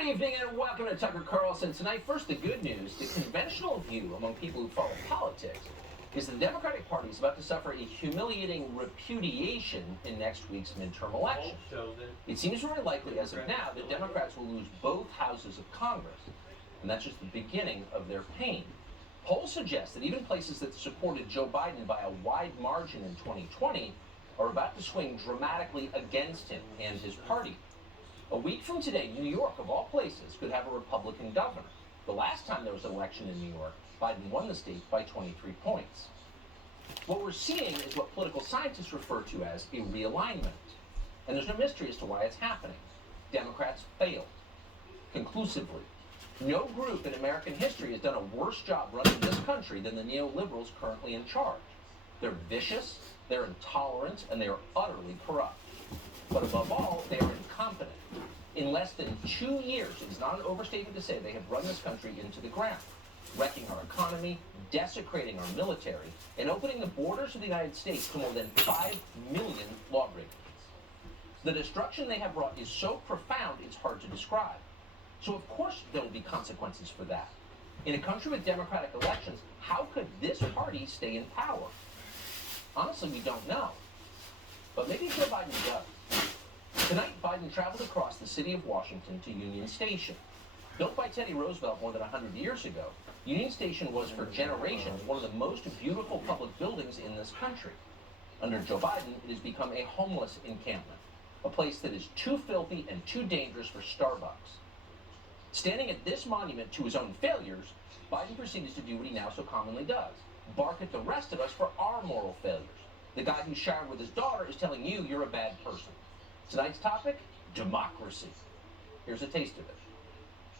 Good evening and welcome to Tucker Carlson. Tonight, first the good news. The conventional view among people who follow politics is the Democratic Party is about to suffer a humiliating repudiation in next week's midterm election. It seems very likely as of now that Democrats will lose both houses of Congress, and that's just the beginning of their pain. Polls suggest that even places that supported Joe Biden by a wide margin in 2020 are about to swing dramatically against him and his party. A week from today, New York, of all places, could have a Republican governor. The last time there was an election in New York, Biden won the state by 23 points. What we're seeing is what political scientists refer to as a realignment. And there's no mystery as to why it's happening. Democrats failed conclusively. No group in American history has done a worse job running this country than the neoliberals currently in charge. They're vicious, they're intolerant, and they are utterly corrupt. But above all, they are incompetent. In less than 2 years, it is not an overstatement to say they have run this country into the ground, wrecking our economy, desecrating our military, and opening the borders of the United States to more than 5 million lawbreakers. The destruction they have wrought is so profound it's hard to describe. So of course there will be consequences for that. In a country with democratic elections, how could this party stay in power? Honestly, we don't know. But maybe Joe Biden does. Tonight, Biden traveled across the city of Washington to Union Station. Built by Teddy Roosevelt more than 100 years ago, Union Station was for generations one of the most beautiful public buildings in this country. Under Joe Biden, it has become a homeless encampment, a place that is too filthy and too dangerous for Starbucks. Standing at this monument to his own failures, Biden proceeds to do what he now so commonly does, bark at the rest of us for our moral failures. The guy who showered with his daughter is telling you you're a bad person. Tonight's topic, democracy. Here's a taste of it.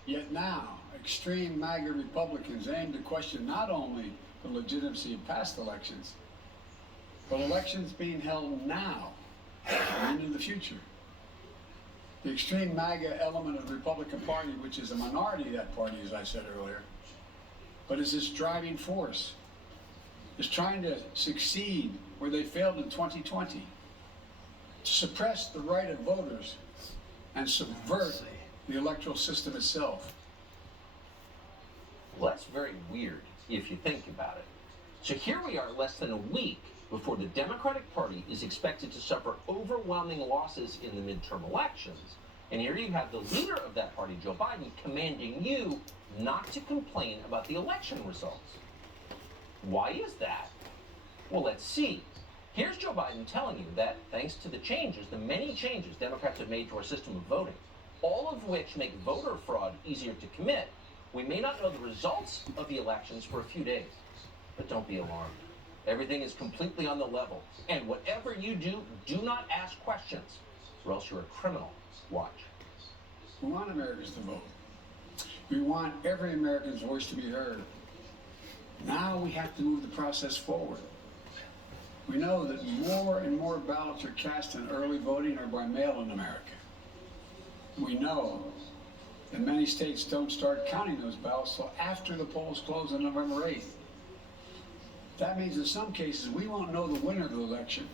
Yet now, extreme MAGA Republicans aim to question not only the legitimacy of past elections, but elections being held now and into the future. The extreme MAGA element of the Republican Party, which is a minority of that party, as I said earlier, but is its driving force, is trying to succeed where they failed in 2020, to suppress the right of voters and subvert the electoral system itself. Well, that's very weird if you think about it. So here we are less than a week before the Democratic Party is expected to suffer overwhelming losses in the midterm elections. And here you have the leader of that party, Joe Biden, commanding you not to complain about the election results. Why is that? Well, let's see. Here's Joe Biden telling you that thanks to the changes, the many changes Democrats have made to our system of voting, all of which make voter fraud easier to commit, we may not know the results of the elections for a few days. But don't be alarmed. Everything is completely on the level. And whatever you do, do not ask questions, or else you're a criminal. Watch. We want Americans to vote. We want every American's voice to be heard. Now we have to move the process forward. We know that more and more ballots are cast in early voting or by mail in America. We know that many states don't start counting those ballots till after the polls close on November 8th. That means in some cases we won't know the winner of the election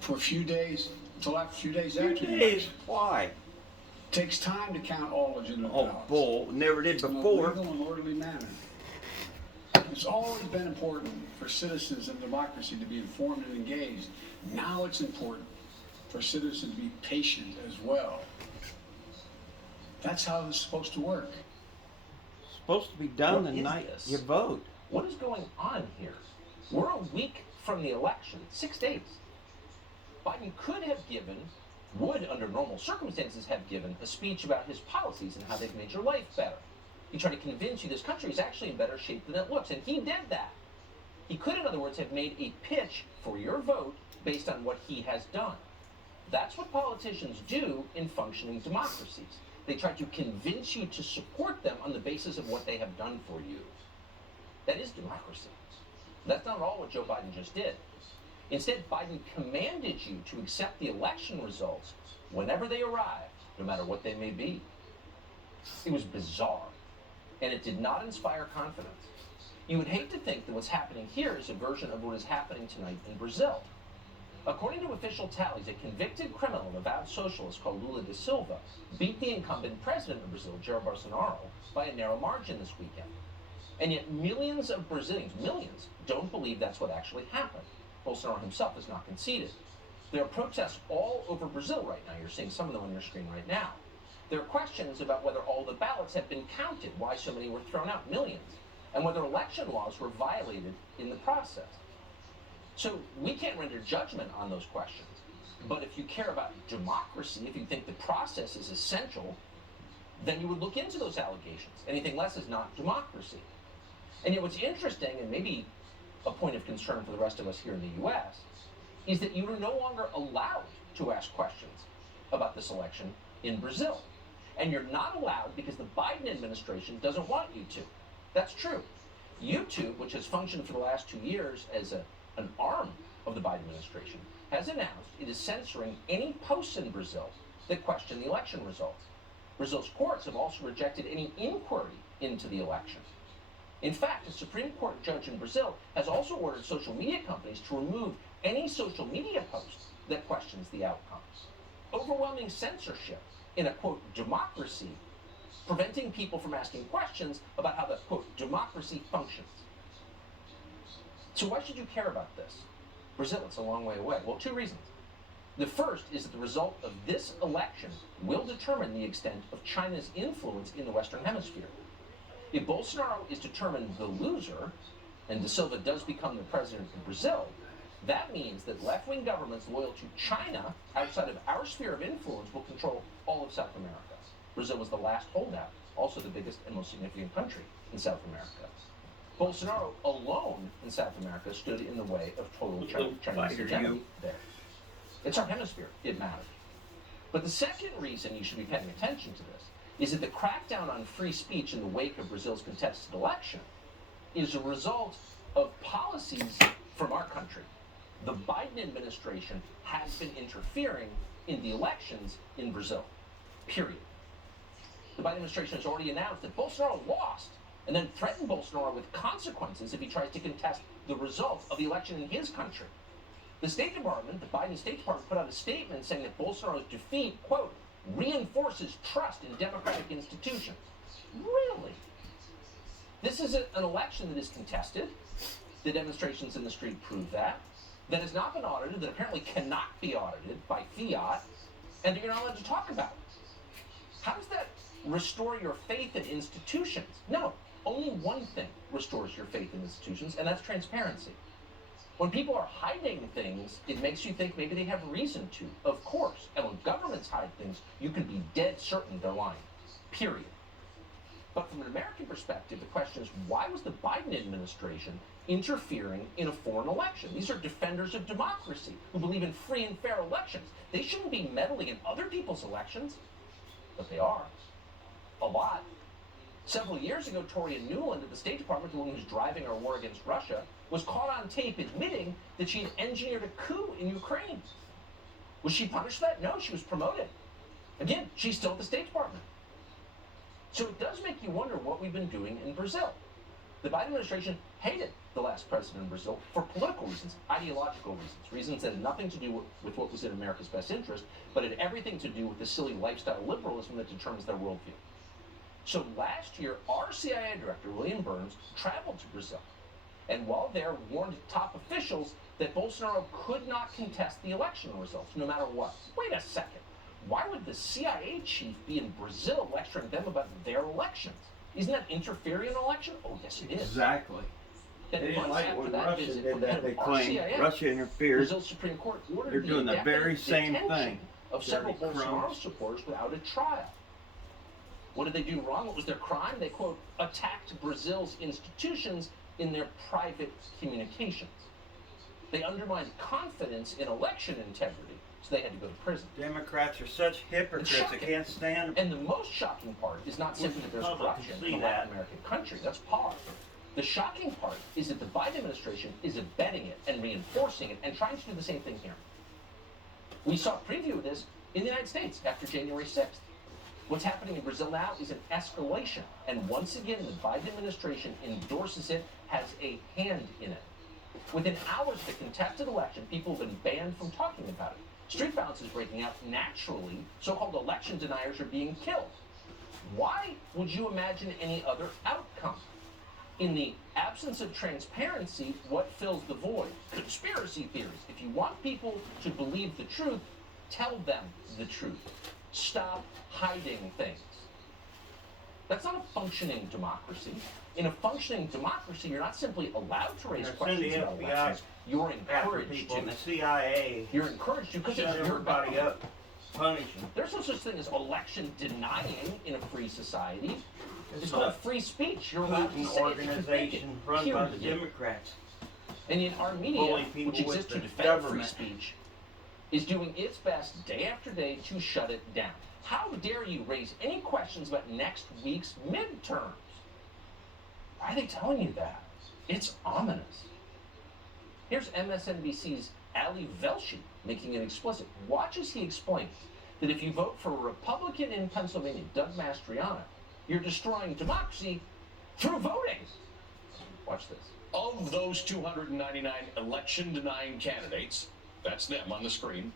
for a few days, until after a few days after the election. Why? It takes time to count all legitimate ballots. Oh, bull. Never did In a before. legal and orderly manner. It's always been important for citizens in democracy to be informed and engaged. Now it's important for citizens to be patient as well. That's how it's supposed to work. It's supposed to be done What the is night this? you vote. What is going on here? We're a week from the election, 6 days. Biden could have given, would under normal circumstances have given, a speech about his policies and how they've made your life better. He tried to convince you this country is actually in better shape than it looks, and he did that. He could, in other words, have made a pitch for your vote based on what he has done. That's what politicians do in functioning democracies. They try to convince you to support them on the basis of what they have done for you. That is democracy. That's not at all what Joe Biden just did. Instead, Biden commanded you to accept the election results whenever they arrive, no matter what they may be. It was bizarre, and it did not inspire confidence. You would hate to think that what's happening here is a version of what is happening tonight in Brazil. According to official tallies, a convicted criminal and avowed socialist called Lula da Silva beat the incumbent president of Brazil, Jair Bolsonaro, by a narrow margin this weekend. And yet millions of Brazilians, millions, don't believe that's what actually happened. Bolsonaro himself has not conceded. There are protests all over Brazil right now. You're seeing some of them on your screen right now. There are questions about whether all the ballots have been counted, why so many were thrown out, millions, and whether election laws were violated in the process. So we can't render judgment on those questions. But if you care about democracy, if you think the process is essential, then you would look into those allegations. Anything less is not democracy. And yet what's interesting, and maybe a point of concern for the rest of us here in the US, is that you are no longer allowed to ask questions about this election in Brazil. And you're not allowed because the Biden administration doesn't want you to. That's true. YouTube, which has functioned for the last 2 years as an arm of the Biden administration, has announced it is censoring any posts in Brazil that question the election results. Brazil's courts have also rejected any inquiry into the election. In fact, a Supreme Court judge in Brazil has also ordered social media companies to remove any social media post that questions the outcomes. Overwhelming censorship in a, quote, democracy, preventing people from asking questions about how the, quote, democracy functions. So why should you care about this? Brazil, it's a long way away. Well, 2 reasons. The first is that the result of this election will determine the extent of China's influence in the Western Hemisphere. If Bolsonaro is determined the loser, and da Silva does become the president of Brazil, that means that left-wing governments loyal to China outside of our sphere of influence will control all of South America. Brazil was the last holdout, also the biggest and most significant country in South America. Bolsonaro alone in South America stood in the way of total Chinese hegemony there. It's our hemisphere, it matters. But the second reason you should be paying attention to this is that the crackdown on free speech in the wake of Brazil's contested election is a result of policies from our country. The Biden administration has been interfering in the elections in Brazil, period. The Biden administration has already announced that Bolsonaro lost and then threatened Bolsonaro with consequences if he tries to contest the result of the election in his country. The State Department, the Biden State Department, put out a statement saying that Bolsonaro's defeat, quote, reinforces trust in democratic institutions. Really? This is an election that is contested. The demonstrations in the street prove that has not been audited, that apparently cannot be audited by fiat, and that you're not allowed to talk about. How does that restore your faith in institutions? No, only one thing restores your faith in institutions, and that's transparency. When people are hiding things, it makes you think maybe they have reason to, of course. And when governments hide things, you can be dead certain they're lying, period. But from an American perspective, the question is, why was the Biden administration interfering in a foreign election? These are defenders of democracy who believe in free and fair elections. They shouldn't be meddling in other people's elections, but they are. A lot. Several years ago, Toria Nuland at the State Department, the woman who's driving our war against Russia, was caught on tape admitting that she had engineered a coup in Ukraine. Was she punished for that? No, she was promoted. Again, she's still at the State Department. So it does make you wonder what we've been doing in Brazil. The Biden administration hated the last president in Brazil for political reasons, ideological reasons that had nothing to do with what was in America's best interest, but had everything to do with the silly lifestyle liberalism that determines their worldview. So last year, our CIA director, William Burns, traveled to Brazil, and while there, warned top officials that Bolsonaro could not contest the election results, no matter what. Wait a second. Why would the CIA chief be in Brazil lecturing them about their elections? Isn't that interfering in an election? Oh, yes, it is. Exactly. Then They didn't months like after when that Russia visit did from that. head They of our claimed CIA, Russia interfered. Brazil's Supreme Court ordered They're the doing the indefinite very same detention thing. of several Dirty Bolsonaro crumbs. supporters without a trial. What did they do wrong? What was their crime? They, quote, attacked Brazil's institutions in their private communications. They undermined confidence in election integrity, so they had to go to prison. Democrats are such hypocrites. It's I shocking. can't stand them. And the most shocking part is not simply that there's public corruption can see in a that. Latin American country. That's par. The shocking part is that the Biden administration is abetting it and reinforcing it and trying to do the same thing here. We saw a preview of this in the United States after January 6th. What's happening in Brazil now is an escalation. And once again, the Biden administration endorses it, has a hand in it. Within hours of the contested election, people have been banned from talking about it. Street violence is breaking out naturally. So-called election deniers are being killed. Why would you imagine any other outcome? In the absence of transparency, what fills the void? Conspiracy theories. If you want people to believe the truth, tell them the truth. Stop hiding things. That's not a functioning democracy. In a functioning democracy, you're not simply allowed to raise Send questions the about FBI elections. You're after encouraged people in to. the CIA. You're encouraged to because Shut it's your everybody government. up. Punish them. There's no such thing as election denying in a free society. It's It's called a free speech. You're allowed to Putin say it. organization run by the Period. Democrats. And in our media, Bully people which exists to with the defend government. free speech, is doing its best day after day to shut it down. How dare you raise any questions about next week's midterms? Why are they telling you that? It's ominous. Here's MSNBC's Ali Velshi making it explicit. Watch as he explains that if you vote for a Republican in Pennsylvania, Doug Mastriano, you're destroying democracy through voting. Watch this. Of those 299 election-denying candidates, that's them on the screen,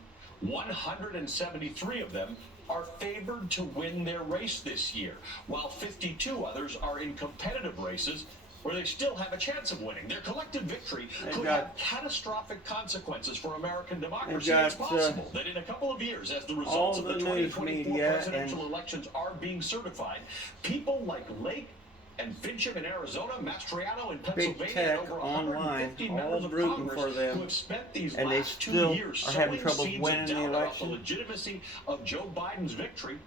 173 of them are favored to win their race this year, while 52 others are in competitive races where they still have a chance of winning. Their collective victory They've could got- have catastrophic consequences for American democracy. They've It's got, possible that in a couple of years, as the all results of the the news 2024 media presidential and- elections are being certified, people like Lake and Fincham in Arizona, Mastriano in Pennsylvania, tech and over online, 150 all members of rooting Congress for them, who have spent these and they last 2 still years are having sowing trouble seeds winning of the doubt about the election. legitimacy of Joe Biden's victory.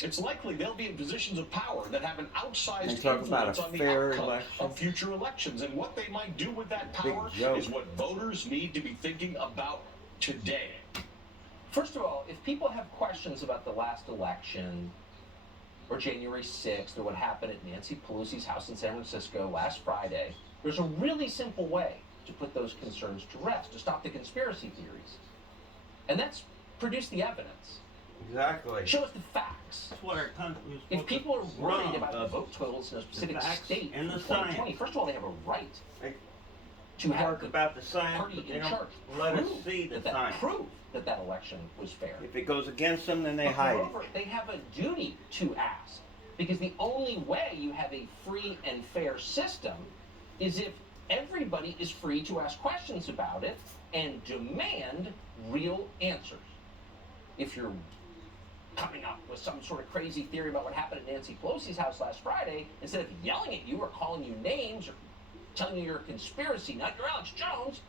It's likely they'll be in positions of power that have an outsized They talk about influence a on the fair outcome election. of future elections, and what they might do with that Big power joke. is what voters need to be thinking about today. First of all, if people have questions about the last election, or January 6th, or what happened at Nancy Pelosi's house in San Francisco last Friday, there's a really simple way to put those concerns to rest, to stop the conspiracy theories. And that's produce the evidence. Exactly. Show us the facts. That's what our country is If supposed people are to worried run about the of. vote totals in a specific facts state and for the 2020, science. first of all, they have a right They to have talk the about the science, party but they in don't charge let us prove see the that science. prove that that election was fair. If it goes against them, then they But hide it. moreover, they have a duty to ask. Because the only way you have a free and fair system is if everybody is free to ask questions about it and demand real answers. If you're coming up with some sort of crazy theory about what happened at Nancy Pelosi's house last Friday, instead of yelling at you or calling you names or telling you you're a conspiracy nut, you're Alex Jones,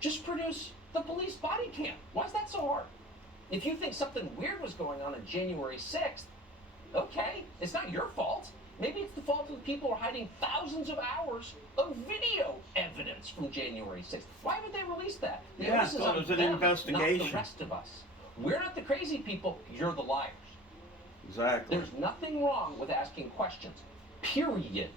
just produce the police body cam. Why is that so hard? If you think something weird was going on January 6th, okay, it's not your fault. Maybe it's the fault of the people who are hiding thousands of hours of video evidence from January 6th. Why would they release that? The Yeah, onus is I thought on it was an them, investigation. not the rest of us. We're not the crazy people, you're the liars. Exactly. There's nothing wrong with asking questions, period.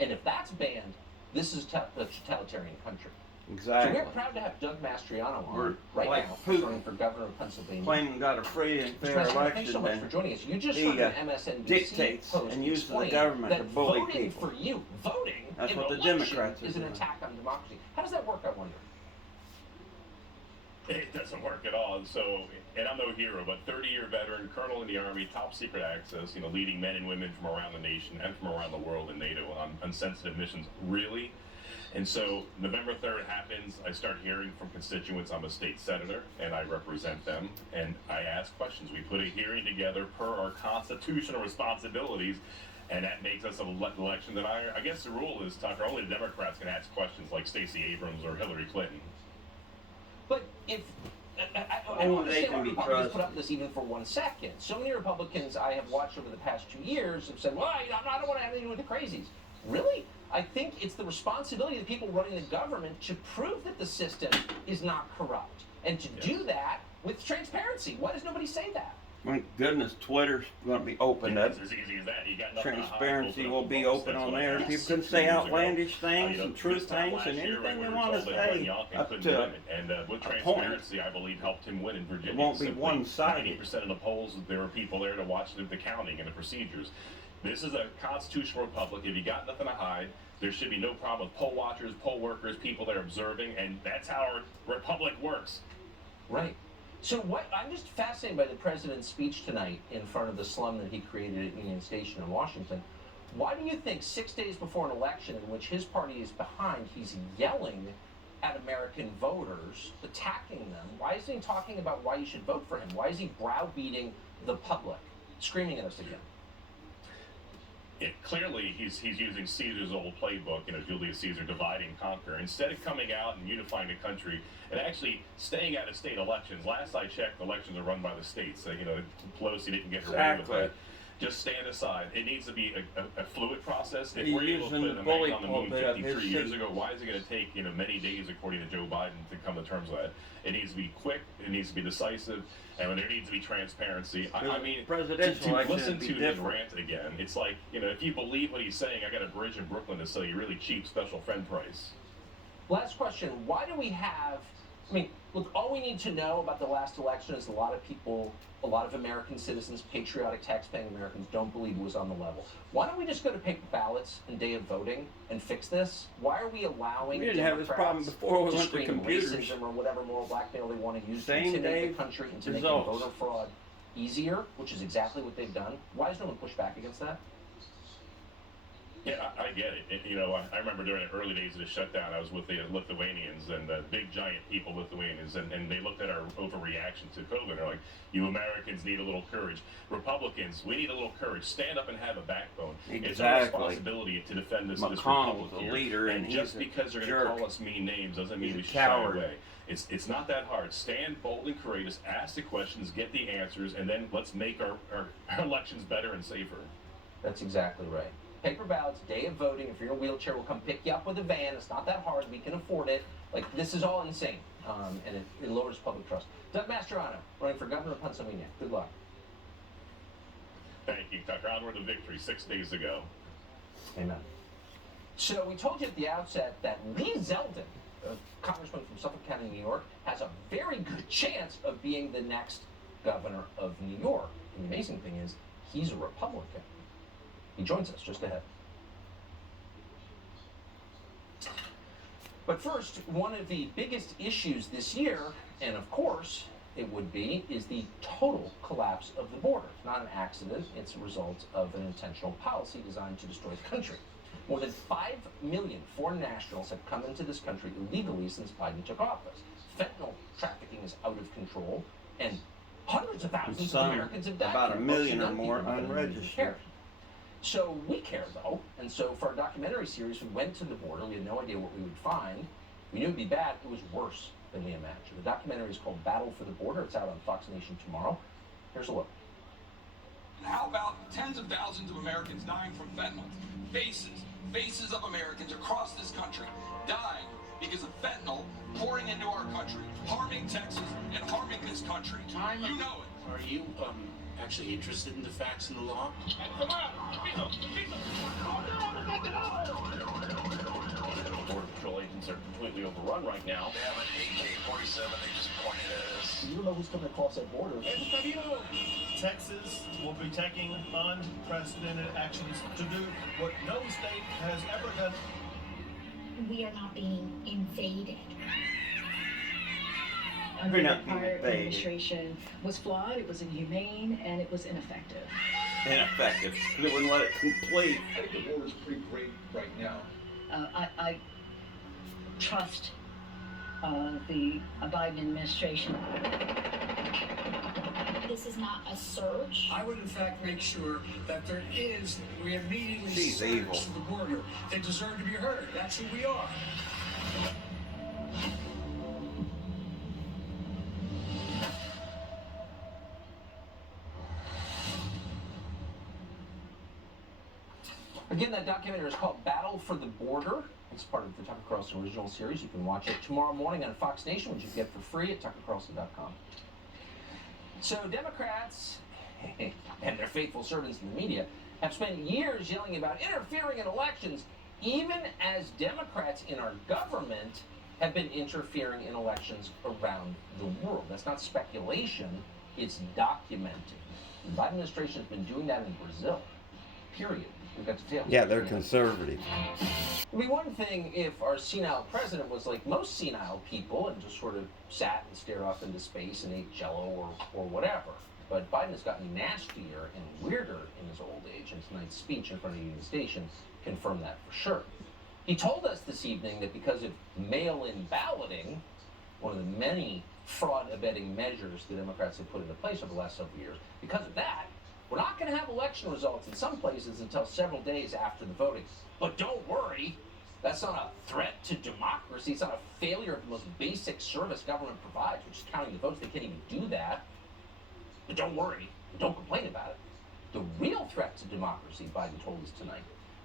And if that's banned, this is a totalitarian country. So Exactly. we're proud to have Doug Mastriano on We're right like now, Putin. running for governor of Pennsylvania. Claiming got a free and Mr. fair Mastriano, thanks so election, much for then joining us. You just he, heard an MSNBC dictates post and uses the explain government that to bully voting people. for you, voting That's in what an the election Democrats are is an doing. attack on democracy. How does that work, I wonder? It doesn't work at all. So, and I'm no hero, but 30-year veteran, colonel in the Army, top secret access, leading men and women from around the nation and from around the world in NATO on sensitive missions. Really? And so November 3rd happens. I start hearing from constituents. I'm a state senator, and I represent them. And I ask questions. We put a hearing together per our constitutional responsibilities, and that makes us an election that I guess the rule is, Tucker, only the Democrats can ask questions like Stacey Abrams or Hillary Clinton. But if I Only don't they understand can why be Republicans put trusted. up with this even for 1 second. So many Republicans I have watched over the past 2 years have said, well, I don't want to have anything with the crazies. Really? I think it's the responsibility of the people running the government to prove that the system is not corrupt. And to do that with transparency. Why does nobody say that? Thank goodness Twitter's going to be opened up. It's as easy as that. You got nothing to hide. Transparency Open will up be the books. open That's on what I there. did People can 2 say years ago. outlandish things and truth this time things last and year, anything we they were want to told that say Youngkin up couldn't to do it. And with a point. transparency, I believe helped him win in Virginia. It won't be Simply one-sided. 90% of the polls, there were people there to watch the counting and the procedures. This is a constitutional republic. If you got nothing to hide, There should be no problem with poll watchers, poll workers, people that are observing, and that's how our republic works. Right. So what? I'm just fascinated by the president's speech tonight in front of the slum that he created at Union Station in Washington. Why do you think 6 days before an election in which his party is behind, he's yelling at American voters, attacking them? Why isn't he talking about why you should vote for him? Why is he browbeating the public, screaming at us again? Clearly, he's using Caesar's old playbook, Julius Caesar, divide and conquer. Instead of coming out and unifying the country and actually staying out of state elections. Last I checked, elections are run by the states. So, Pelosi didn't get away with it. Just stand aside. It needs to be a fluid process. If He's we're able to using put the a bully man on the moon pulpit of his 53 years seat. ago, why is it going to take many days, according to Joe Biden, to come to terms with that? It needs to be quick. It needs to be decisive. And there needs to be transparency. I mean, presidential to election listen would be to his different. rant again, it's like, if you believe what he's saying, I got a bridge in Brooklyn to sell you really cheap special friend price. Last question. Why do we have, look, all we need to know about the last election is a lot of people, a lot of American citizens, patriotic tax-paying Americans don't believe it was on the level. Why don't we just go to paper ballots and day of voting and fix this? Why are we allowing We didn't have this problem Democrats before we to went to scream computers. racism or whatever moral blackmail they want to use to Same intimidate day the country into making results. voter fraud easier, which is exactly what they've done? Why does no one push back against that? Yeah, I get it. I remember during the early days of the shutdown, I was with the Lithuanians and the big giant people Lithuanians, and they looked at our overreaction to COVID. They're like, you Americans need a little courage. Republicans, we need a little courage. Stand up and have a backbone. It's our Exactly. responsibility to defend this McConnell's republic the here. leader, and just he's a because they're going jerk. to call us mean names doesn't mean He's we a should shy coward. away. It's not that hard. Stand bold and courageous, ask the questions, get the answers, and then let's make our elections better and safer. That's exactly right. Paper ballots, day of voting. If you're in a wheelchair, we'll come pick you up with a van. It's not that hard. We can afford it. This is all insane, and it lowers public trust. Doug Mastriano, running for governor of Pennsylvania. Good luck. Thank you, Tucker. Onward to victory 6 days ago. Amen. So we told you at the outset that Lee Zeldin, a congressman from Suffolk County, New York, has a very good chance of being the next governor of New York. And the amazing thing is, he's a Republican. He joins us just ahead. But first, one of the biggest issues this year, and of course it would be, is the total collapse of the border. It's not an accident, it's a result of an intentional policy designed to destroy the country. More than 5 million foreign nationals have come into this country illegally since Biden took office. Fentanyl trafficking is out of control, and hundreds of thousands of Americans have died. About here, a million mostly or more young people who don't even unregistered. care. So we care though, and so for our documentary series, we went to the border. We had no idea what we would find. We knew it'd be bad. It was worse than we imagined. The documentary is called Battle for the Border. It's out on Fox Nation tomorrow. Here's a look. How about tens of thousands of Americans dying from fentanyl? Faces of Americans across this country dying because of fentanyl pouring into our country, harming Texas and harming this country. You know it. Are you actually interested in the facts and the law? Border Patrol agents are completely overrun right now. They have an AK-47 they just pointed at us. You don't know who's coming across that border. Texas will be taking unprecedented actions to do what no state has ever done. We are not being invaded. We're not The being prior invaded. administration was flawed, it was inhumane, and it was ineffective. Ineffective. They wouldn't let it complete. I think the border's pretty great right now. I trust the Biden administration. This is not a surge. I would in fact make sure that we immediately She's search evil. the border. They deserve to be heard. That's who we are. Again, that documentary is called Battle for the Border. It's part of the Tucker Carlson original series. You can watch it tomorrow morning on Fox Nation, which you can get for free at tuckercarlson.com. So Democrats and their faithful servants in the media have spent years yelling about interfering in elections, even as Democrats in our government have been interfering in elections around the world. That's not speculation, it's documented. The Biden administration has been doing that in Brazil. period. We've got details. Yeah, they're conservative. It'd be one thing if our senile president was like most senile people and just sort of sat and stared off into space and ate Jell-O or whatever. But Biden has gotten nastier and weirder in his old age, and tonight's speech in front of Union Station confirmed that for sure. He told us this evening that because of mail-in balloting, one of the many fraud-abetting measures the Democrats have put into place over the last several years, because of that, we're not going to have election results in some places until several days after the voting. But don't worry, that's not a threat to democracy. It's not a failure of the most basic service government provides, which is counting the votes. They can't even do that. But don't worry, don't complain about it. The real threat to democracy, Biden told us tonight,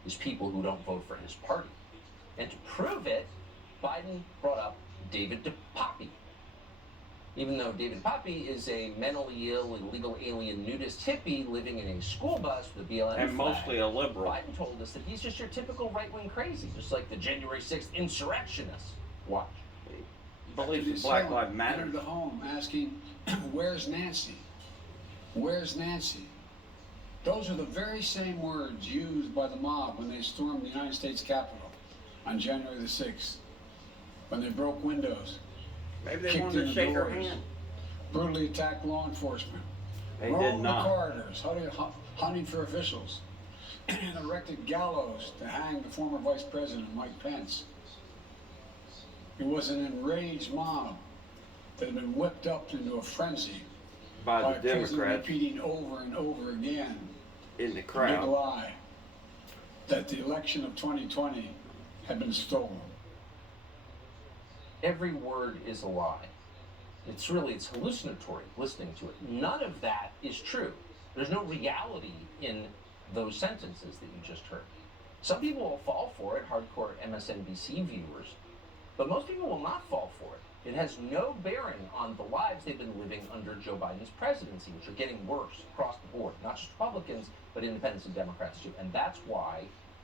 is people who don't vote for his party. And to prove it, Biden brought up David DePape. Even though David Pape is a mentally ill, illegal alien nudist hippie living in a school bus with a BLM And flag, mostly a liberal. Biden told us that he's just your typical right-wing crazy, just like the January 6th insurrectionists. Watch. Believes His that Black son Lives Matter. entered the home asking, "Where's Nancy? Where's Nancy?" Those are the very same words used by the mob when they stormed the United States Capitol on January the 6th, when they broke windows, Maybe they kicked wanted in to the shake her doors, hand. brutally attacked law enforcement, They roamed did the not. corridors, hunting for officials, and erected gallows to hang the former Vice President Mike Pence. It was an enraged mob that had been whipped up into a frenzy By the a president Democrats repeating over and over again in the the big crowd. lie that the election of 2020 had been stolen. Every word is a lie. It's hallucinatory listening to it. None of that is true. There's no reality in those sentences that you just heard. Some people will fall for it, hardcore MSNBC viewers, but most people will not fall for it. It has no bearing on the lives they've been living under Joe Biden's presidency, which are getting worse across the board. Not just Republicans, but independents and Democrats too. And that's why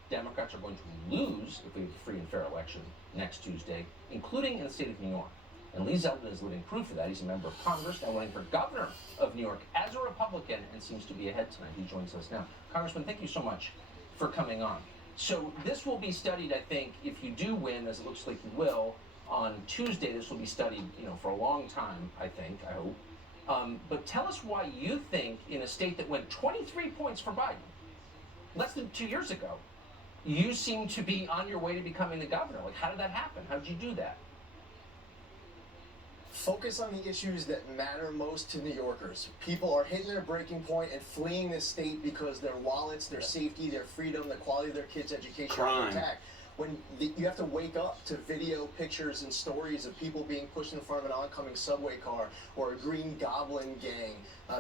Democrats are going to lose if we have a free and fair election next Tuesday, including in the state of New York. And Lee Zeldin is living proof of that. He's a member of Congress, now running for governor of New York as a Republican, and seems to be ahead tonight. He joins us now. Congressman, thank you so much for coming on. So this will be studied, I think, if you do win, as it looks like you will, on Tuesday. This will be studied, for a long time, I think, I hope. But tell us why you think, in a state that went 23 points for Biden, less than 2 years ago, you seem to be on your way to becoming the governor. Like, how did that happen? How did you do that? Focus on the issues that matter most to New Yorkers. People are hitting their breaking point and fleeing this state because their wallets, their safety, their freedom, the quality of their kids' education are attacked. When you have to wake up to video, pictures, and stories of people being pushed in front of an oncoming subway car or a Green Goblin gang.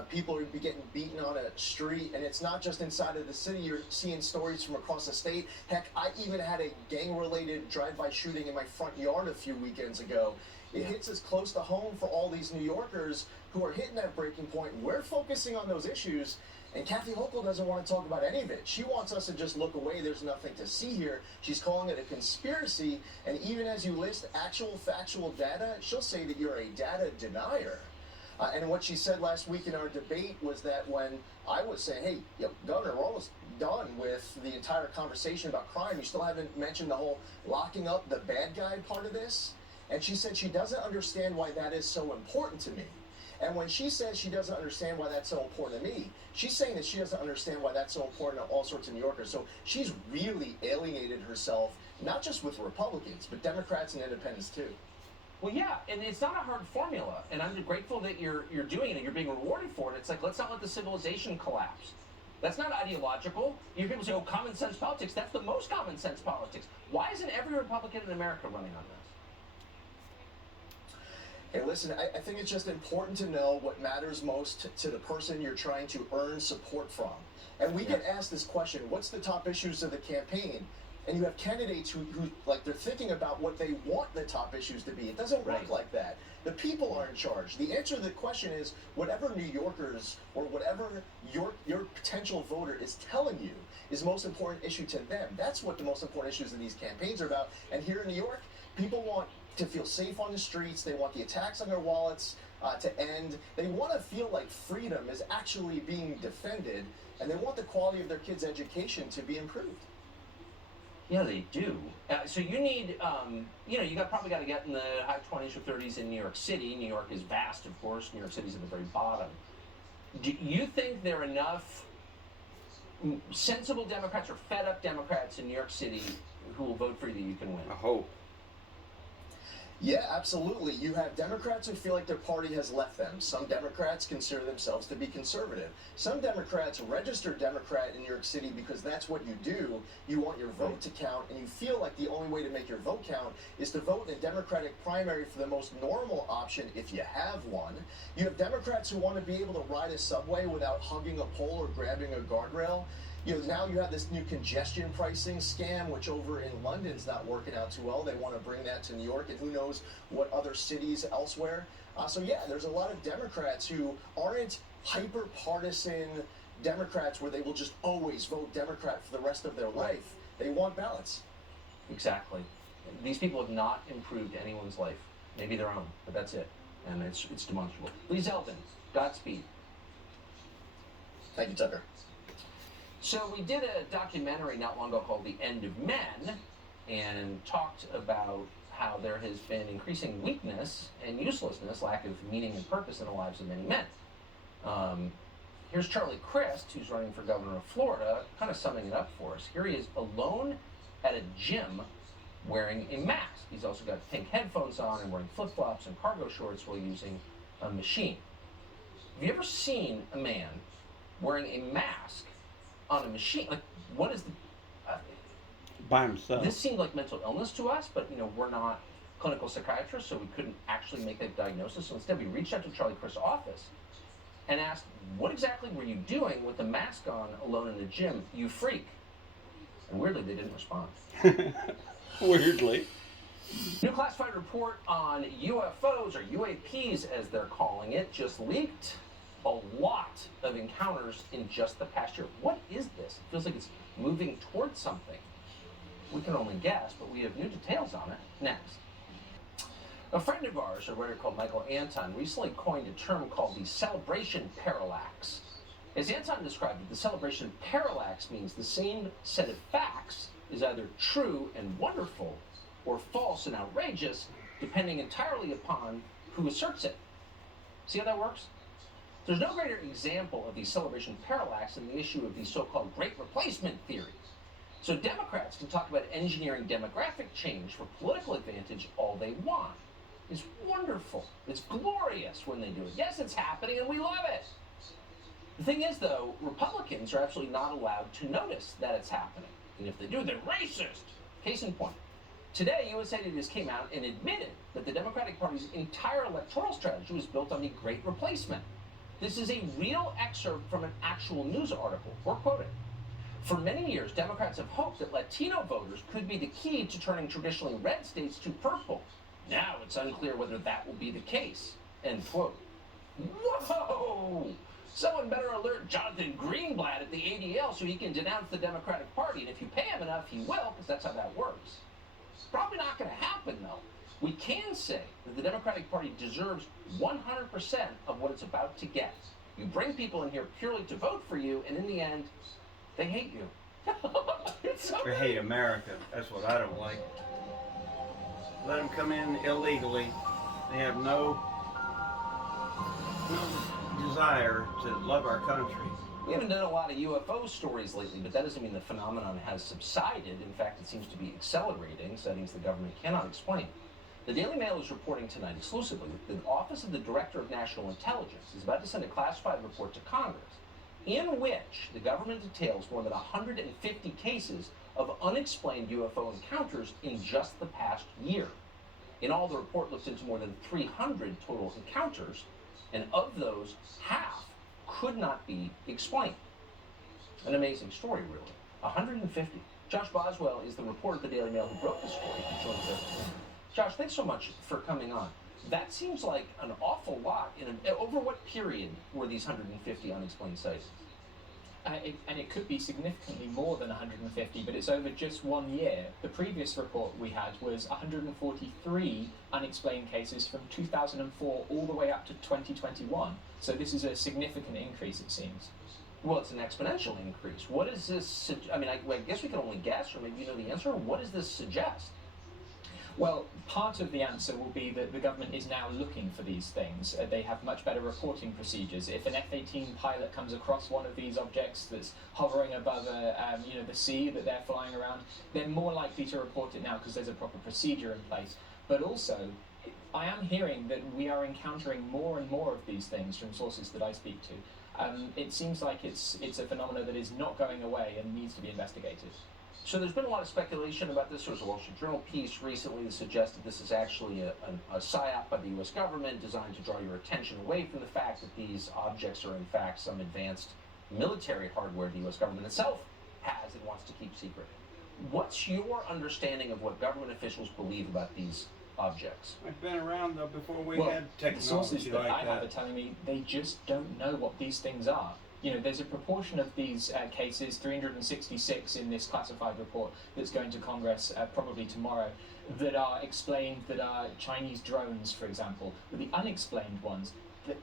People are getting beaten on a street, and it's not just inside of the city. You're seeing stories from across the state. Heck, I even had a gang-related drive-by shooting in my front yard a few weekends ago. It hits us close to home for all these New Yorkers who are hitting that breaking point. We're focusing on those issues, and Kathy Hochul doesn't want to talk about any of it. She wants us to just look away. There's nothing to see here. She's calling it a conspiracy, and even as you list actual factual data, she'll say that you're a data denier. And what she said last week in our debate was that when I was saying, hey, Governor, we're almost done with the entire conversation about crime. You still haven't mentioned the whole locking up the bad guy part of this. And she said she doesn't understand why that is so important to me. And when she says she doesn't understand why that's so important to me, she's saying that she doesn't understand why that's so important to all sorts of New Yorkers. So she's really alienated herself, not just with Republicans, but Democrats and independents too. Well, yeah, and it's not a hard formula, and I'm grateful that you're doing it and you're being rewarded for it. It's like, let's not let the civilization collapse. That's not ideological. You hear people say, common sense politics. That's the most common sense politics. Why isn't every Republican in America running on this? Hey, listen, I think it's just important to know what matters most to the person you're trying to earn support from. And we get asked this question, what's the top issues of the campaign? And you have candidates who they're thinking about what they want the top issues to be. It doesn't work like that. The people are in charge. The answer to the question is whatever New Yorkers or whatever your potential voter is telling you is the most important issue to them. That's what the most important issues of these campaigns are about. And here in New York, people want to feel safe on the streets. They want the attacks on their wallets to end. They want to feel like freedom is actually being defended, and they want the quality of their kids' education to be improved. Yeah, they do. So you need, you probably got to get in the high 20s or 30s in New York City. New York is vast, of course. New York City's at the very bottom. Do you think there are enough sensible Democrats or fed up Democrats in New York City who will vote for you that you can win? I hope. Yeah, absolutely. You have Democrats who feel like their party has left them. Some Democrats consider themselves to be conservative. Some Democrats register Democrat in New York City because that's what you do. You want your vote to count, and you feel like the only way to make your vote count is to vote in a Democratic primary for the most normal option if you have one. You have Democrats who want to be able to ride a subway without hugging a pole or grabbing a guardrail. Now you have this new congestion pricing scam, which over in London's not working out too well. They want to bring that to New York, and who knows what other cities elsewhere. So yeah, there's a lot of Democrats who aren't hyper-partisan Democrats where they will just always vote Democrat for the rest of their life. They want balance. Exactly. These people have not improved anyone's life. Maybe their own, but that's it. And it's demonstrable. Lee Zeldin, Godspeed. Thank you, Tucker. So we did a documentary not long ago called The End of Men, and talked about how there has been increasing weakness and uselessness, lack of meaning and purpose in the lives of many men. Here's Charlie Crist, who's running for governor of Florida, kind of summing it up for us. Here he is alone at a gym wearing a mask. He's also got pink headphones on and wearing flip-flops and cargo shorts while using a machine. Have you ever seen a man wearing a mask on a machine? Like, what is the... By himself. This seemed like mental illness to us, but, we're not clinical psychiatrists, so we couldn't actually make that diagnosis. So instead, we reached out to Charlie Crist's office and asked, what exactly were you doing with the mask on alone in the gym, you freak? And weirdly, they didn't respond. Weirdly. New classified report on UFOs, or UAPs as they're calling it, just leaked. A lot of encounters in just the past year. What is this? It feels like it's moving towards something. We can only guess, but we have new details on it next. A friend of ours, a writer called Michael Anton, recently coined a term called the celebration parallax. As Anton described it, the celebration parallax means the same set of facts is either true and wonderful or false and outrageous, depending entirely upon who asserts it. See how that works? There's no greater example of the celebration parallax than the issue of the so-called Great Replacement theory. So Democrats can talk about engineering demographic change for political advantage all they want. It's wonderful. It's glorious when they do it. Yes, it's happening and we love it. The thing is, though, Republicans are absolutely not allowed to notice that it's happening. And if they do, they're racist. Case in point. Today, USA Today just came out and admitted that the Democratic Party's entire electoral strategy was built on the Great Replacement. This is a real excerpt from an actual news article. We're quoting. For many years, Democrats have hoped that Latino voters could be the key to turning traditionally red states to purple. Now it's unclear whether that will be the case. End quote. Whoa! Someone better alert Jonathan Greenblatt at the ADL so he can denounce the Democratic Party. And if you pay him enough, he will, because that's how that works. Probably not going to happen, though. We can say that the Democratic Party deserves 100% of what it's about to get. You bring people in here purely to vote for you, and in the end, they hate you. It's so They hate America. That's what I don't like. Let them come in illegally. They have no desire to love our country. We haven't done a lot of UFO stories lately, but that doesn't mean the phenomenon has subsided. In fact, it seems to be accelerating, settings the government cannot explain. The Daily Mail is reporting tonight exclusively that the Office of the Director of National Intelligence is about to send a classified report to Congress, in which the government details more than 150 cases of unexplained UFO encounters in just the past year. In all, the report looks into more than 300 total encounters, and of those, half could not be explained. An amazing story, really. 150. Josh Boswell is the reporter at the Daily Mail who wrote the story. He joins us. Josh, thanks so much for coming on. That seems like an awful lot. Over what period were these 150 unexplained sightings? And it could be significantly more than 150, but it's over just 1 year. The previous report we had was 143 unexplained cases from 2004 all the way up to 2021. So this is a significant increase, it seems. Well, it's an exponential increase. What is this? I mean, I guess we can only guess, or maybe you know the answer. What does this suggest? Well, part of the answer will be that the government is now looking for these things. They have much better reporting procedures. If an F-18 pilot comes across one of these objects that's hovering above the sea that they're flying around, they're more likely to report it now because there's a proper procedure in place. But also, I am hearing that we are encountering more and more of these things from sources that I speak to. It seems like it's a phenomenon that is not going away and needs to be investigated. So there's been a lot of speculation about this. There was a Wall Street Journal piece recently that suggested this is actually a psyop by the U.S. government designed to draw your attention away from the fact that these objects are in fact some advanced military hardware the U.S. government itself has and wants to keep secret. What's your understanding of what government officials believe about these objects? I've been around though before we had technology the sources that like I have are telling me they just don't know what these things are. You know, there's a proportion of these cases, 366 in this classified report that's going to Congress probably tomorrow, that are explained that are Chinese drones, for example. But the unexplained ones,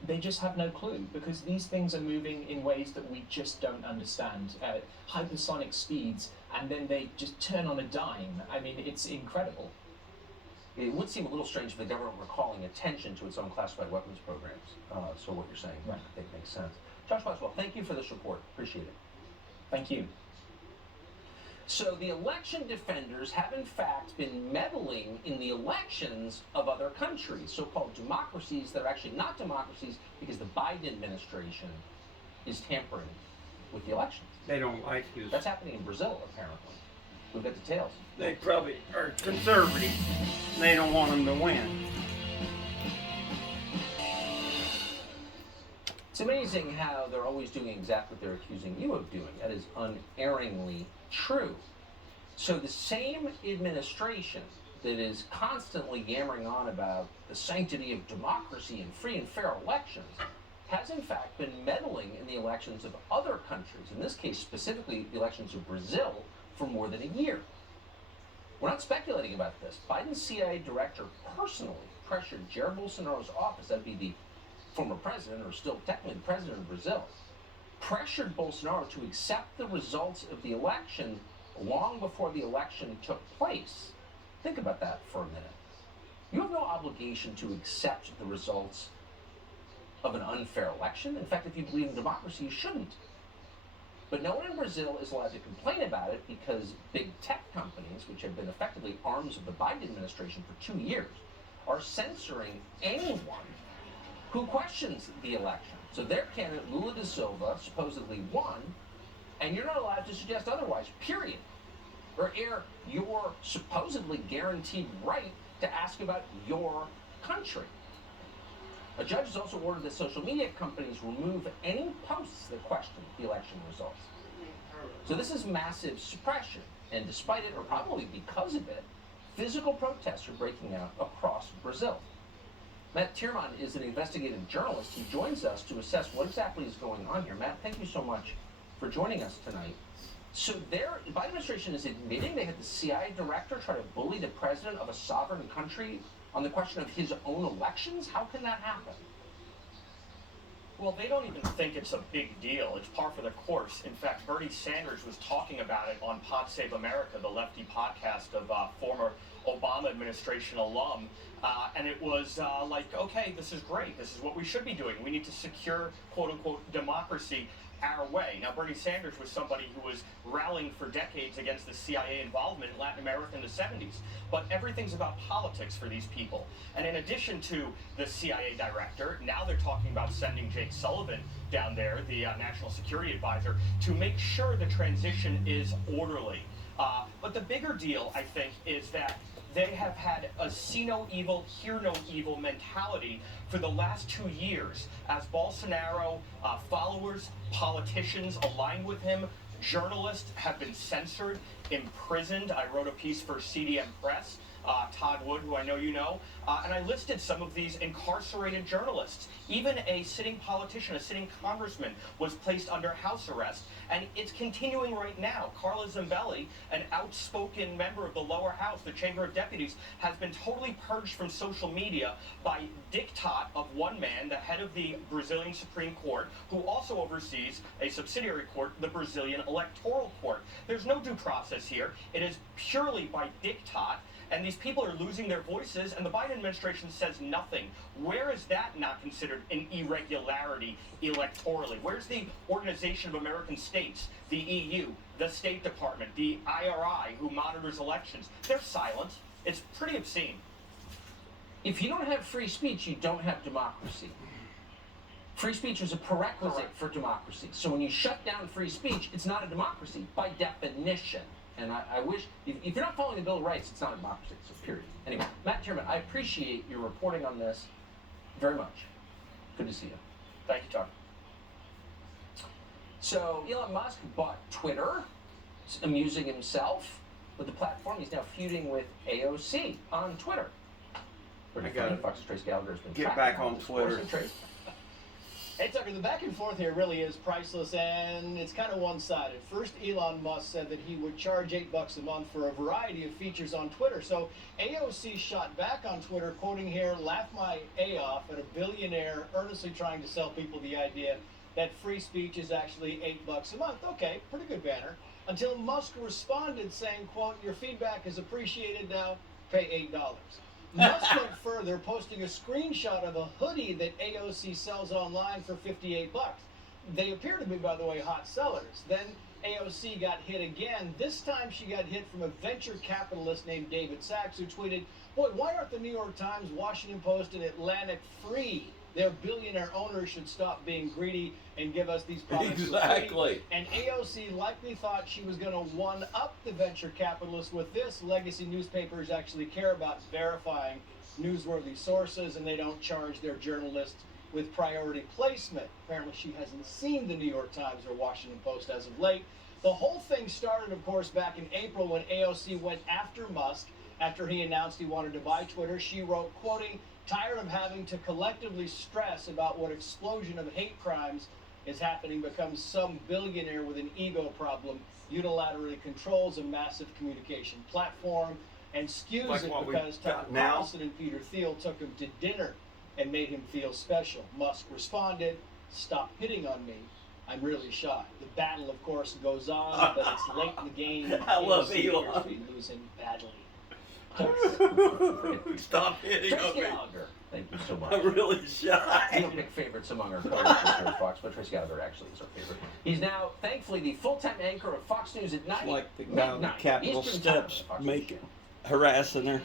they just have no clue because these things are moving in ways that we just don't understand. Hypersonic speeds, and then they just turn on a dime. I mean, it's incredible. It would seem a little strange if the government were calling attention to its own classified weapons programs. So what you're saying, I think, makes sense. Josh Boswell, thank you for this report. Appreciate it. Thank you. So the election defenders have in fact been meddling in the elections of other countries, so-called democracies that are actually not democracies because the Biden administration is tampering with the elections. They don't like this. That's happening in Brazil, apparently. We've got details. They probably are conservative. They don't want them to win. It's amazing how they're always doing exactly what they're accusing you of doing. That is unerringly true. So the same administration that is constantly yammering on about the sanctity of democracy and free and fair elections has in fact been meddling in the elections of other countries, in this case specifically the elections of Brazil, for more than a year. We're not speculating about this. Biden's CIA director personally pressured Jair Bolsonaro's office, that'd be the former president, or still technically the president of Brazil, pressured Bolsonaro to accept the results of the election long before the election took place. Think about that for a minute. You have no obligation to accept the results of an unfair election. In fact, if you believe in democracy, you shouldn't. But no one in Brazil is allowed to complain about it because big tech companies, which have been effectively arms of the Biden administration for 2 years, are censoring anyone who questions the election. So their candidate, Lula da Silva, supposedly won, and you're not allowed to suggest otherwise, period. Or air your supposedly guaranteed right to ask about your country. A judge has also ordered that social media companies remove any posts that question the election results. So this is massive suppression, and despite it, or probably because of it, physical protests are breaking out across Brazil. Matt Tierman is an investigative journalist. He joins us to assess what exactly is going on here. Matt, thank you so much for joining us tonight. So the Biden administration is admitting they had the CIA director try to bully the president of a sovereign country on the question of his own elections? How can that happen? Well, they don't even think it's a big deal. It's par for the course. In fact, Bernie Sanders was talking about it on Pod Save America, the lefty podcast of former Obama administration alum. And it was like, okay, this is great. This is what we should be doing. We need to secure, quote unquote, democracy our way. Now, Bernie Sanders was somebody who was rallying for decades against the CIA involvement in Latin America in the 70s. But everything's about politics for these people. And in addition to the CIA director, now they're talking about sending Jake Sullivan down there, the national security advisor, to make sure the transition is orderly. But the bigger deal, I think, is that they have had a see no evil, hear no evil mentality for the last 2 years as Bolsonaro followers, politicians aligned with him, journalists have been censored, imprisoned. I wrote a piece for CDM Press Todd Wood, who I know you know, and I listed some of these incarcerated journalists. Even a sitting politician, a sitting congressman, was placed under house arrest, and it's continuing right now. Carla Zambelli, an outspoken member of the lower house, the Chamber of Deputies, has been totally purged from social media by diktat of one man, the head of the Brazilian Supreme Court, who also oversees a subsidiary court, the Brazilian Electoral Court. There's no due process here. It is purely by diktat. And these people are losing their voices, and the Biden administration says nothing. Where is that not considered an irregularity electorally? Where's the Organization of American States, the EU, the State Department, the IRI, who monitors elections? They're silent. It's pretty obscene. If you don't have free speech, you don't have democracy. Free speech is a prerequisite for democracy. So when you shut down free speech, it's not a democracy by definition. And I wish, if you're not following the Bill of Rights, it's not a democracy, so period. Anyway, Matt Tierman, I appreciate your reporting on this very much. Good to see you. Thank you, Tom. So Elon Musk bought Twitter, amusing himself with the platform. He's now feuding with AOC on Twitter. Pretty funny. Fox's Trace Gallagher has been get back on Twitter. Hey Tucker, the back and forth here really is priceless, and it's kind of one-sided. First, Elon Musk said that he would charge $8 a month for a variety of features on Twitter. So AOC shot back on Twitter, quoting here, "Laugh my A off at a billionaire earnestly trying to sell people the idea that free speech is actually $8 a month." Okay, pretty good banner. Until Musk responded saying, quote, "Your feedback is appreciated now, pay $8. Musk went further, posting a screenshot of a hoodie that AOC sells online for $58. They appear to be, by the way, hot sellers. Then AOC got hit again. This time she got hit from a venture capitalist named David Sachs, who tweeted, "Boy, why aren't the New York Times, Washington Post, and Atlantic free? Their billionaire owners should stop being greedy and give us these products Exactly. for free." And AOC likely thought she was going to one-up the venture capitalists with this. Legacy newspapers actually care about verifying newsworthy sources, and they don't charge their journalists with priority placement. Apparently she hasn't seen the New York Times or Washington Post as of late. The whole thing started, of course, back in April when AOC went after Musk after he announced he wanted to buy Twitter. She wrote, quoting, "Tired of having to collectively stress about what explosion of hate crimes is happening because some billionaire with an ego problem unilaterally controls a massive communication platform and skews Like it what because we've got Tucker now? Carlson and Peter Thiel took him to dinner and made him feel special." Musk responded, "Stop hitting on me. I'm really shy." The battle, of course, goes on, but it's late in the game. I love AOC appears Elon. to be losing badly. Stop hitting Trace on me. Gallagher, thank you so much. I'm really shy. We don't pick favorites among our coverage here at Fox, but Trace Gallagher actually is our favorite. He's now, thankfully, the full-time anchor of Fox News at night. Like the guy on the midnight, Capitol Eastern time steps on Fox News. making, harassing her.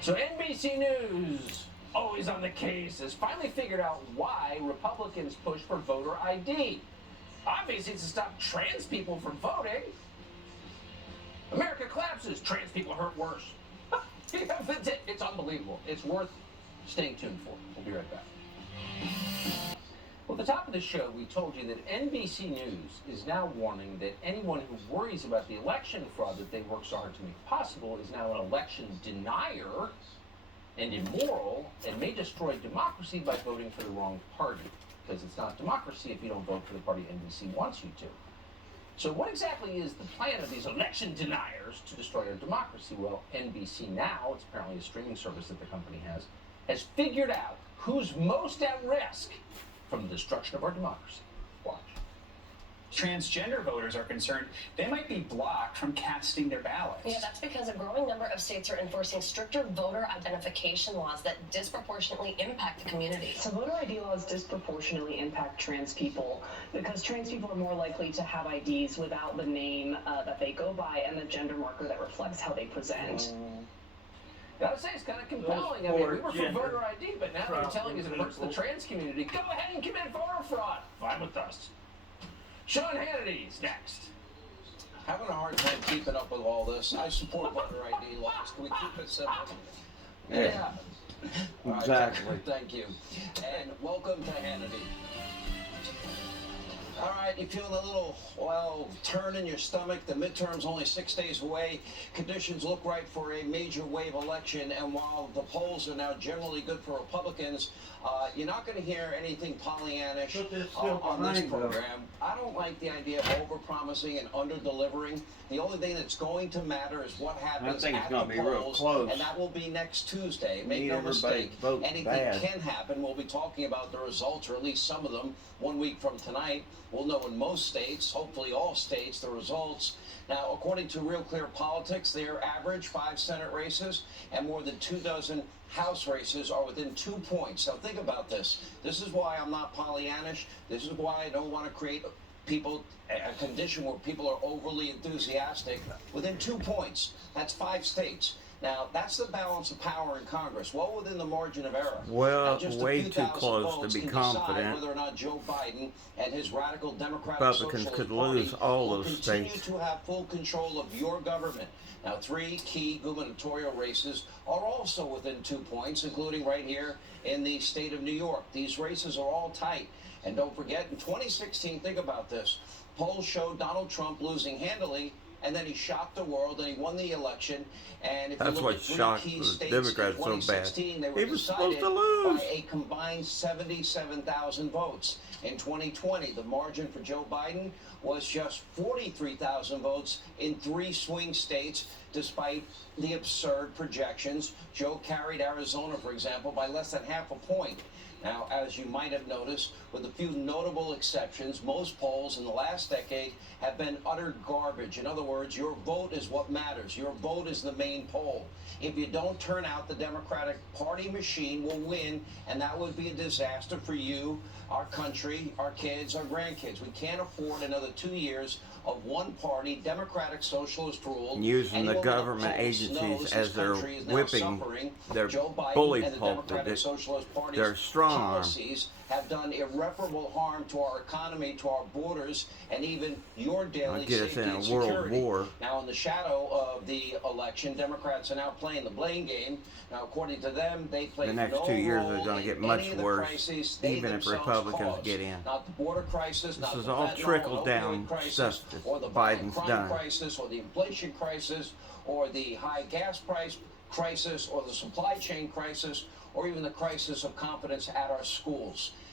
So NBC News, always on the case, has finally figured out why Republicans push for voter ID. Obviously, it's to stop trans people from voting. America collapses. Trans people hurt worse. It's unbelievable. It's worth staying tuned for. We'll be right back. Well, at the top of the show, we told you that NBC News is now warning that anyone who worries about the election fraud that they work so hard to make possible is now an election denier and immoral and may destroy democracy by voting for the wrong party. Because it's not democracy if you don't vote for the party NBC wants you to. So what exactly is the plan of these election deniers to destroy our democracy? Well, NBC Now, it's apparently a streaming service that the company has figured out who's most at risk from the destruction of our democracy. Watch. Transgender voters are concerned they might be blocked from casting their ballots. Yeah, that's because a growing number of states are enforcing stricter voter identification laws that disproportionately impact the community. So voter ID laws disproportionately impact trans people because trans people are more likely to have IDs without the name that they go by and the gender marker that reflects how they present. Gotta say, it's kind of compelling. I mean, we were for voter ID, but now they're telling us it hurts the trans community. Go ahead and commit voter fraud. Fine with us. Sean Hannity's next. Having a hard time keeping up with all this. I support voter ID laws. Can we keep it simple? Yeah. All right, Exactly. thank you. And welcome to Hannity. All right, you feeling a little, turn in your stomach? The midterm's only 6 days away. Conditions look right for a major wave election, and while the polls are now generally good for Republicans, you're not going to hear anything Pollyannish on this program. I don't like the idea of overpromising and under-delivering. The only thing that's going to matter is what happens at the polls, and that will be next Tuesday. Make no mistake. Anything can happen. We'll be talking about the results, or at least some of them, 1 week from tonight. We'll know in most states, hopefully all states, the results. Now, according to Real Clear Politics, their average 5 Senate races and more than 24 House races are within 2 points. Now, think about this. This is why I'm not Pollyannish. This is why I don't want to create a condition where people are overly enthusiastic. Within 2 points. That's 5 states. Now, that's the balance of power in Congress, well within the margin of error. Well, just way too close to be confident. Whether or not Joe Biden and his radical Democratic Republicans Socialist could Party lose all will those continue states. to have full control of your government. Now, 3 key gubernatorial races are also within 2 points, including right here in the state of New York. These races are all tight. And don't forget, in 2016, think about this. Polls showed Donald Trump losing handily, and then he shocked the world and he won the election. And if That's you look what at 3 shocked key the states Democrats in so bad. 2016, they were He was supposed decided to lose. by a combined 77,000 votes. In 2020, the margin for Joe Biden was just 43,000 votes in 3 swing states, despite the absurd projections. Joe carried Arizona, for example, by less than half a point. Now, as you might have noticed, with a few notable exceptions, most polls in the last decade have been utter garbage. In other words, your vote is what matters. Your vote is the main poll. If you don't turn out, the Democratic Party machine will win, and that would be a disaster for you, our country, our kids, our grandkids. We can't afford another 2 years of one-party Democratic Socialist rule. Using the Anyone with a government pulse agencies knows as this their country is now whipping, suffering. their Joe Biden bully and the pulpit, Democratic Socialist Party's their strong arm. policies have done irreparable harm to our economy, to our borders, and even your daily Get us safety in a and world security. war. Now, in the shadow of the election, Democrats are now playing the blame game. Now, according to them, they play The next no 2 years role are going to in get any much of the worse, crises they even if themselves Republicans caused. get in. Not the border crisis, This not is the all fentanyl trickle and down opioid crisis, stuff that or the Biden's crime done. crisis, or the inflation crisis, or the high gas price crisis, or the supply chain crisis, or even the crisis of confidence at our schools.